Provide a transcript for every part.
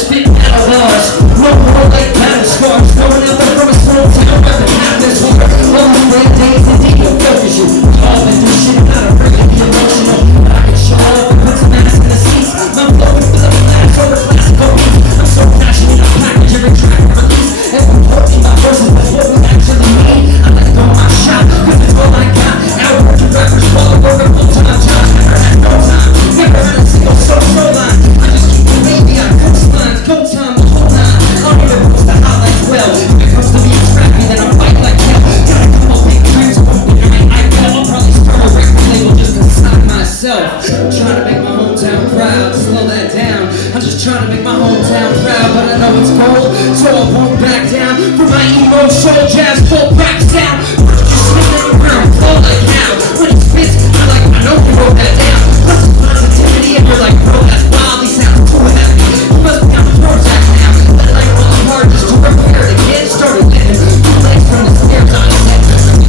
spit battle bars. No more like battle scars. Going out there from a small town, repping atmosphere. All the great days and deep will focus you. All been through shit, not a break, be emotional. But I can show up and put some ass in the seats. My flow is for the blast over classical beats. I'm so passionate, I package every track I release. And I'm working my verses, that's what we actually need. I let go my shot, cause it's all I got. Outworking rappers, all over full-time jobs. Never had no time, never had a single social line. I just keep the baby on coastlines, go time the whole time. I don't even post the highlights well. If it comes to being scrappy, then I'll fight like hell. Got a couple big dreams, hoping I will. I'll probably start a record label just to sign myself. I'm trying to make my hometown proud, slow that down. I'm just trying to make my hometown proud, but I know it's gold, so I won't back down. For my emo soul jazz full rap sound. Just spinning around, flow like how. When he spits, you're like, I know you wrote that down. Plus it's positivity, and you're like, bro, that's wild. These sounds doing that. You must be on the Prozac now. Let life fall apart just to repair it again. Started living two legs from the stairs on his head.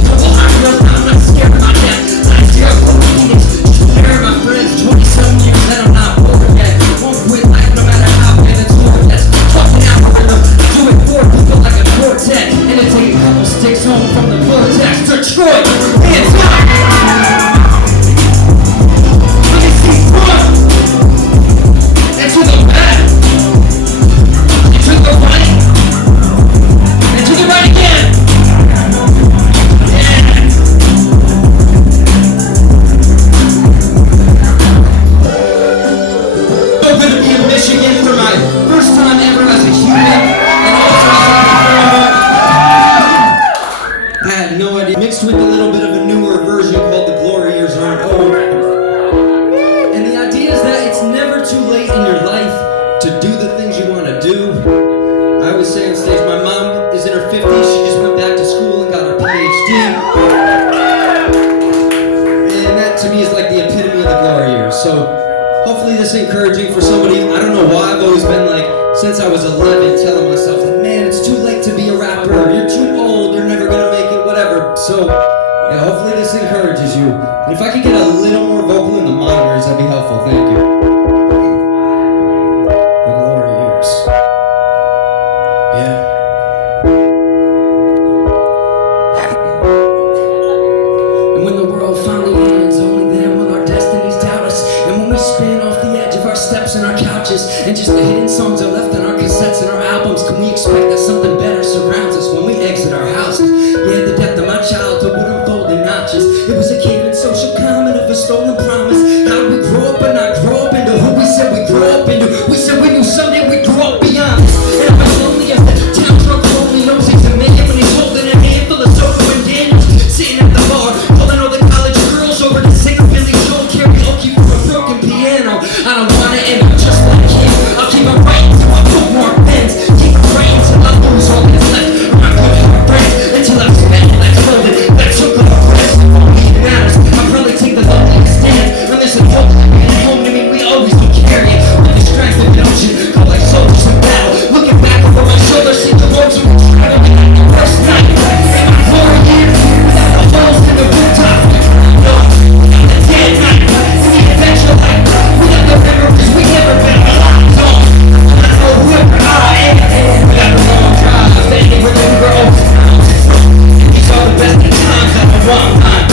Couple high girls, now I'm not scared of my death. Last year I blew Phoenix, just comparing my friends. 20-some years that I'm not over yet. Won't quit life no matter how bad it's over. That's fucking algorithm. I do it for people like a Vortex. And it take a couple sticks home from the vortex. Detroit, hands up! Let me see front! And to the back! And to the right! And to the right again! Yeah! So good to be in Michigan for my first time ever as a human, and also as a performer. I had no idea. Mixed with a little bit of a newer version called The Glory Years Aren't Old. And the idea is that it's never too late in your life to do the things you want to do. I always say on stage, my mom is in her 50s. She just went back to school and got her PhD. And that to me is like the epitome of the glory years. So hopefully this is encouraging for somebody. I don't know why I've always been like, since I was 11, telling myself like, man, it's too late to be a rapper. You're too old. You're never gonna make it. Whatever. So yeah, hopefully this encourages you. And if I could get a little more vocal in the monitors, that'd be helpful. Thank you. The glory years. Yeah. And when the world finally ends, only then will our destinies doubt us. And when we spin off the edge of our steps and our couches, and just the hidden songs are left on our cassettes and our albums, can we expect that something better surrounds us when we exit our houses? Yeah, the death of my childhood would unfold in notches. It was a cave-in social comment of a stolen promise. How we grow up and not grow up into who we said we grew up into. We said we knew someday we'd grow up beyond this. And I'm as lonely as the town drunk only knows he's a man when he's holding a handful of soda and Daniels, sitting at the bar, calling all the college girls over to sing a Billy Joel karaoke for a broken piano. I don't wanna end up just like him. I'll keep on writing till I put more pens. Keep on praying till I lose all that's left. My good heart breaks until I'm spent. Let's hold it. Let's hook up a press. Only it matters. I'll probably take the loneliest stand. When there's a hope at home to me, we always do carry it. With the strength of an ocean, go like soldiers in battle. Looking back over my shoulder, see the roads we traveled. The first night, and my glory years, without the holes in the rooftop. No, without the dead night, see the adventure life. Without the river, cause we never been alive. So, I know whoever I am. Without the long drives, the anywhere that we were always found. These are the best of times that I want mine.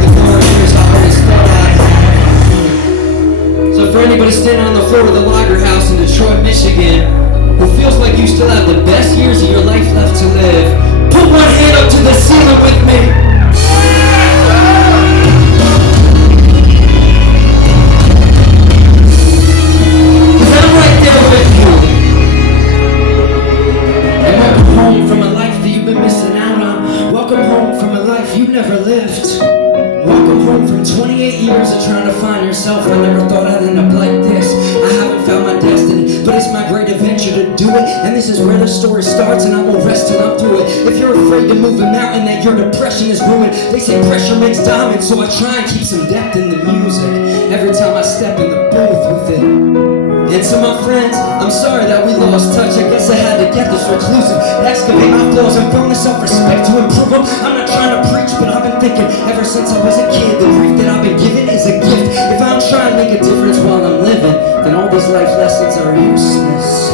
The glory years I always thought I'd have. So for anybody standing on the floor of the Lager House in Detroit, Michigan, who feels like you still have the best years of your life left to live, put one hand up to the ceiling with me. Cause I'm right there with you. And welcome home from a life that you've been missing out on. Welcome home from a life you never lived. Welcome home from 28 years of trying to find yourself. I never thought I'd end up like this. I haven't found my destiny, but it's my great adventure to do it. And this is where the story starts, and I won't rest till I'm through it. If you're afraid to move a mountain, that your depression is ruined. They say pressure makes diamonds, so I try and keep some depth in the music every time I step in the booth with it. And to my friends, I'm sorry that we lost touch. I guess I had to get this reclusive. Excavate my flaws and firmly self-respect to improve them. I'm not trying to preach, but I've been thinking ever since I was a kid, the grief that I've been given is a gift. If I don't try and make a difference while I'm living, then all these life lessons are useless,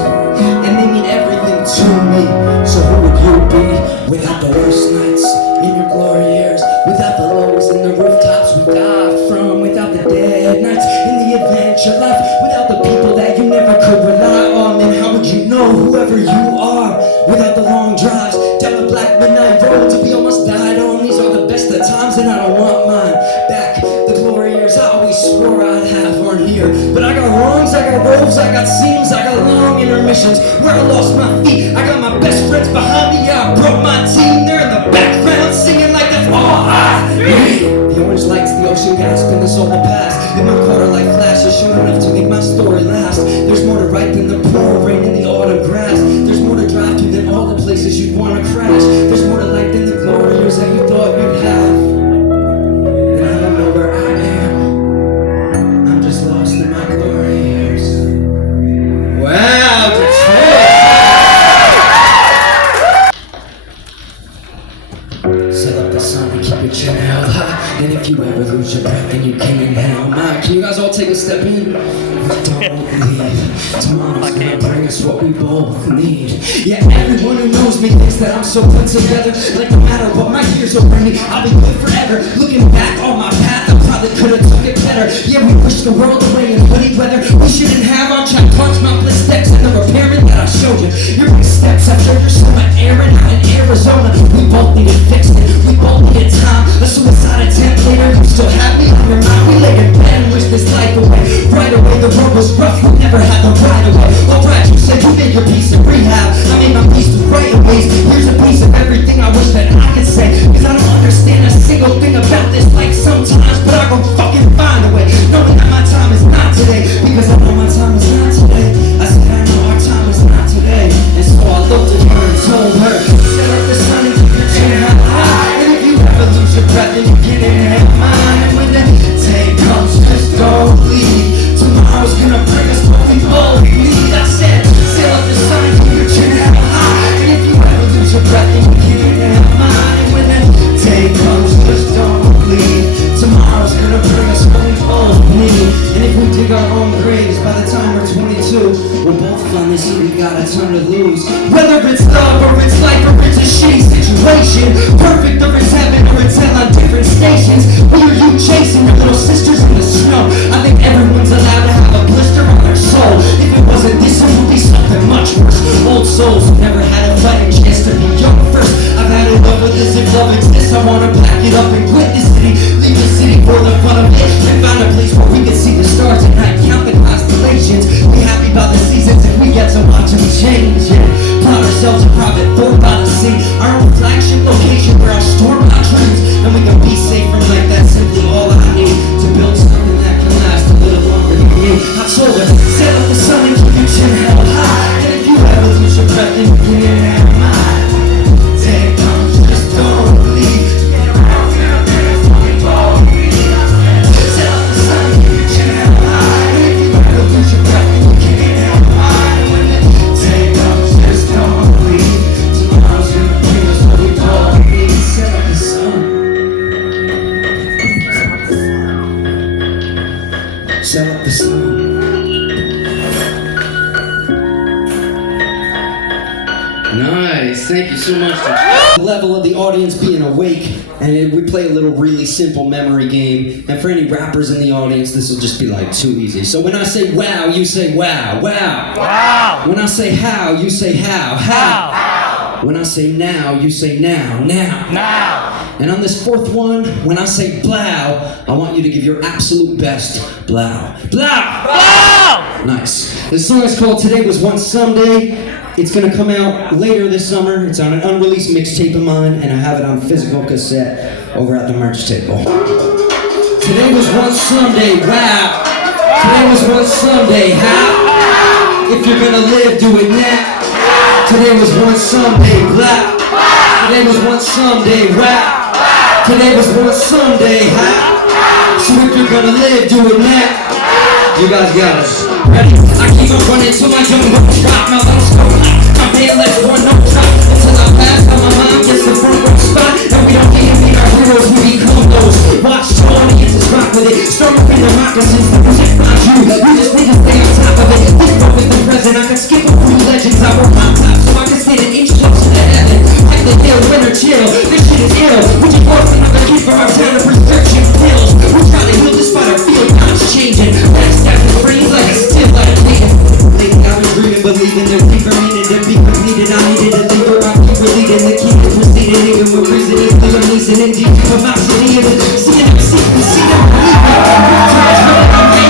and they mean everything to me. So who would you be without the worst nights in your glory years, without the lows and the rooftops we dive from, without the dead nights in the adventure life, without the people that you never could rely on? Then how would you know whoever you are without the long drives down the black midnight roads we almost died on? These are the best of times and I don't want mine back. The glory years I always swore I'd have aren't here, but I got wrongs, I got roads, I got seams, I got long intermissions where I lost my feet. I got my best friends behind me, yeah, I broke my team. They're in the background singing like that's all I need. The orange lights, the ocean gasp, and the soul will pass. In my quarter light flashes, short enough to make my story last. There's more to write than the pouring rain in the autumn grass. There's more to drive to than all the places you'd want to crash. There's more to life than the glory years that you thought you'd have. And I don't know where I am. I'm just lost in my glory years. Wow, Detroit! Set up the sun and keep your chin held high. And if you ever lose your breath, then you can inhale mine. Can you guys all take a step in? Don't leave. Tomorrow's gonna bring us what we both need. Yeah, everyone who knows me thinks that I'm so put together. Like no matter what my years will bring me, I'll be good forever. Looking back on my path, I probably could've took it better. Yeah, we pushed the world away in hoodie weather. We shouldn't have on track parts, my bliss decks, and the repairman that I showed you. Your big steps after your summer airing out in Arizona. We both needed fixing, we both needed time. A suicide attempt later, you still have me on your mind. We laid in bed and wished this life away. Right away, the road was rough, we never had the right away. Alright, you said you made your peace in rehab. I made my peace with right aways. Here's a piece of everything I wish that I could say, cause I don't understand a single thing about this life sometimes, but I gon' fucking find a way. Knowing that my time is not today, because I know my time is not today. I said I know our time is not today, and so I looked at her and told her, set up the sun and keep your chin held high. And if you ever lose your breath, then you can inhale mine. And when the day comes, just don't leave. Tomorrow's gonna bring us what we both need. I said, sail up the sun and keep your chin held high. And if you ever lose your breath, then you can inhale mine. And when the day comes, just don't leave. Tomorrow's gonna bring us what we both need. And if we dig our own graves by the time we're 22, we'll both finally see we got a ton to lose. Whether it's love or it's life or it's a shitty situation, perfect or it's heaven or it's hell on different stations. Who are you chasing? Your little sisters in the snow. I think everyone's allowed to have a blister on their soul. If it wasn't this, it would be something much worse. Old souls who never had a fighting chance to be young first. I've had enough of this. If love exists, I wanna pack it up and quit the city. Leave the city for the fun of it, and find a place where we can see the stars at night, count the constellations. Be happy about the seasons if we get to watch them change. Yeah, plot ourselves a private fort by the sea, our own flagship location where I'll store my dreams, and we can be safe from life. That's simply all I need to build something that can last a little longer than me. I told her, set up the sun and keep your chin held high. And if you ever lose your breath, then you can inhale mine. Day comes, just don't leave. Set up the sun. Nice, thank you so much. The level of the audience being awake, and we play a little really simple memory game. And for any rappers in the audience, this will just be like too easy. So when I say wow, you say wow, wow. Wow. When I say how, you say how, how. How. When I say now, you say now, now. Now. And on this fourth one, when I say blow, I want you to give your absolute best blow. Blow! Wow. Nice. This song is called Today Was Once Someday. It's gonna come out later this summer. It's on an unreleased mixtape of mine, and I have it on physical cassette over at the merch table. Today was once someday, wow. Today was once someday, how? If you're gonna live, do it now. Today was once someday, blah. Today was once someday, wow. Today was once someday, how? So if you're gonna live, do it now. You guys got it. Ready? I keep on running till my young rock my lungs go hot. My man left in deep of my city and see them believe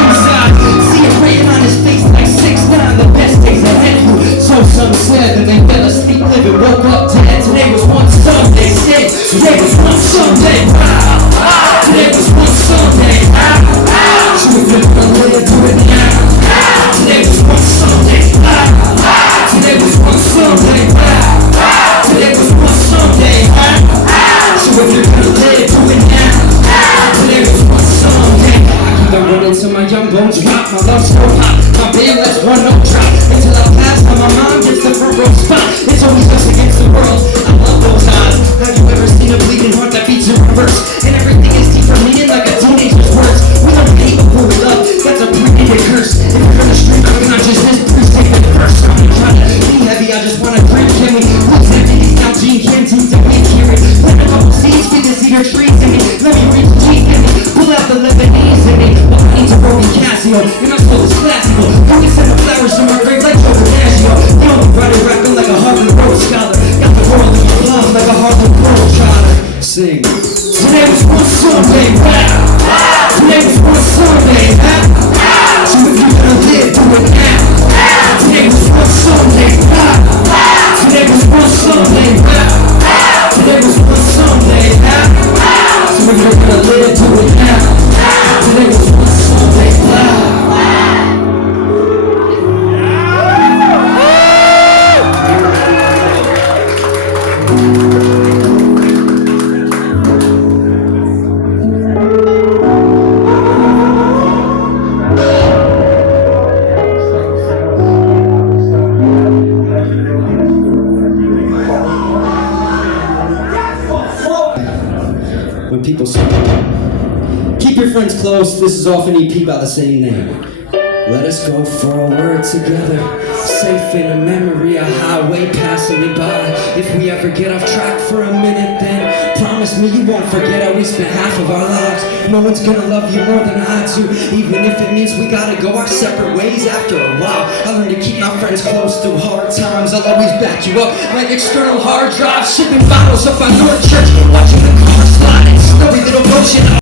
inside. See it written on his face like 6'9", the best days ahead of you. So some said, and they fell asleep living, woke up dead. Today was one Sunday, said today was one Sunday. Today was one Sunday. So if you're gonna live, do it now. Today was one Sunday. Today was one Sunday. Today was one Sunday. So if you're gonna live, do it now. Today was one Sunday. I keep on running till my young bones rock. My love so hot, my band lets one note drop. Until I pass on my mom gets the front row spot. It's always us against the world. I love those eyes. Have you ever seen a bleeding heart that beats in reverse? And everything is deeper meaning like a teenager's words. We don't hate before we love. That's a predated curse. If you're gonna stream our consciousness, please take the first. I'm not trying to be heavy, I just wanna drink. Can we please empty these now Gene canteens and we hear it? Plant a couple seeds, feed the cedar trees in me. Let me reach deep in me. Pull out the Lebanese in me. Behind to Roby Casio, and my soul is classical. Can we send the flowers to my grave like Joe DiMaggio? You know I'm running rapping like a Harvard Rhodes Scholar. Got the world in your palms like a Harvard Rhodes Scholar. Sing. Today was one Sunday, wow. Today was one Sunday, wow. So if you're gonna live, do it now. Today was one Sunday, wow. Today was one Sunday, wow. Today was one Sunday, wow. So if you're gonna live, do it now. Today was one Sunday, wow. When people say, keep your friends close, this is off an EP by the same name. Let us go for a word together, safe in a memory, a highway passing me by. If we ever get off track for a minute, then promise me you won't forget how we spent half of our lives. No one's gonna love you more than I do, even if it means we gotta go our separate ways after a while. I learned to keep my friends close through hard times. I'll always back you up like external hard drives, shipping bottles up on North Church, watching the car slide in snowy little motion.